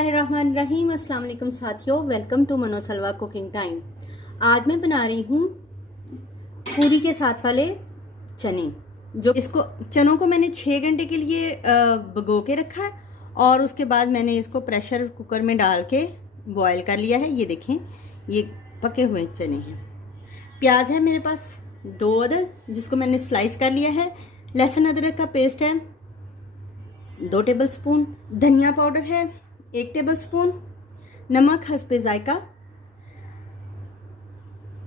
बिस्मिल्लाहिर्रहमानिर्रहीम। अस्सलाम वालेकुम साथियों, welcome to Manoj halwa cooking time. आज मैं बना रही हूँ पूरी के साथ वाले चने। चनों को मैंने 6 घंटे के लिए भिगो के रखा है और उसके बाद मैंने इसको प्रेशर कुकर में डाल के बॉयल कर लिया है। ये देखें, ये पके हुए चने हैं। प्याज है मेरे पास 2 अदद, जिसको मैंने स्लाइस कर लिया है। लहसुन अदरक का पेस्ट है 2 टेबल स्पून। धनिया पाउडर है 1 टेबल स्पून। नमक हस्बे जायका।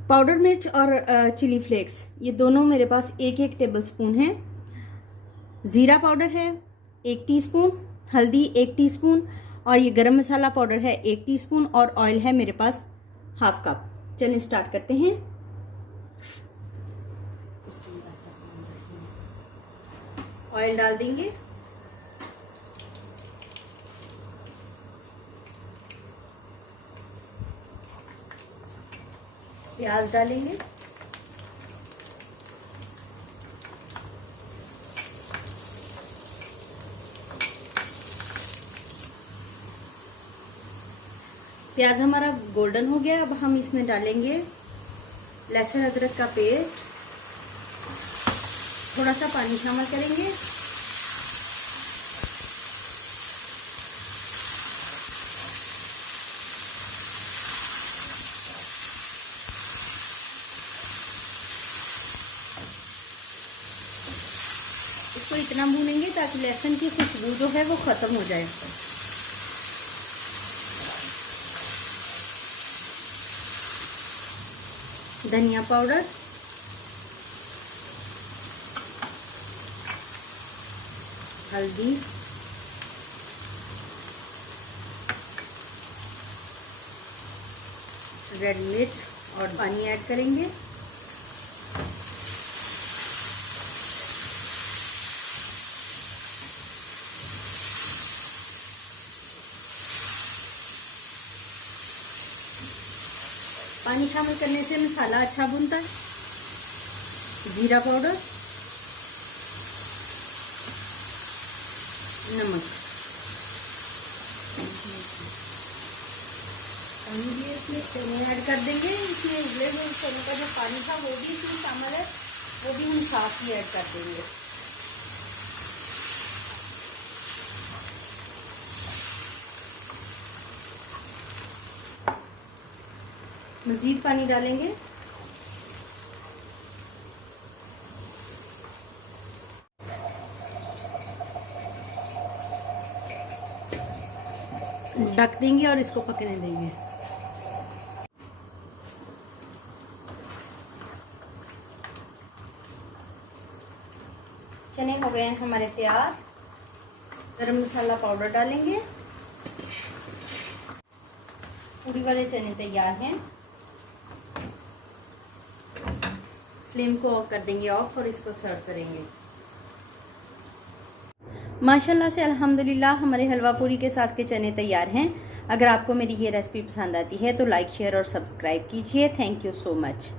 पाउडर मिर्च और चिली फ्लेक्स, ये दोनों मेरे पास 1-1 टेबल स्पून है। ज़ीरा पाउडर है 1 टीस्पून। हल्दी 1 टीस्पून और ये गरम मसाला पाउडर है 1 टीस्पून और ऑयल है मेरे पास ½ कप। चलिए स्टार्ट करते हैं। ऑयल डाल देंगे। प्याज डालेंगे। प्याज हमारा गोल्डन हो गया। अब हम इसमें डालेंगे लहसुन अदरक का पेस्ट। थोड़ा सा पानी शामिल करेंगे। इसको इतना भूनेंगे ताकि लहसुन की खुशबू जो है वो खत्म हो जाए। धनिया पाउडर, हल्दी, रेड मिर्च और पानी ऐड करेंगे। पानी शामिल करने से मसाला अच्छा भुनता है। जीरा पाउडर, नमक, इसमें चने ऐड कर देंगे। इसमें उबले हुए चने का जो पानी था वो भी इसमें शामिल है, वो भी हम साथ ही ऐड कर देंगे। मज़ीद पानी डालेंगे। ढक देंगे और इसको पकने देंगे। चने हो गए हैं हमारे तैयार। गरम मसाला पाउडर डालेंगे। पूरी वाले चने तैयार हैं। फ्लेम को ऑफ कर देंगे ऑफ और इसको सर्व करेंगे। माशाल्लाह से अल्हम्दुलिल्लाह हमारे हलवा पूरी के साथ के चने तैयार हैं। अगर आपको मेरी ये रेसिपी पसंद आती है तो लाइक शेयर और सब्सक्राइब कीजिए। Thank you so much.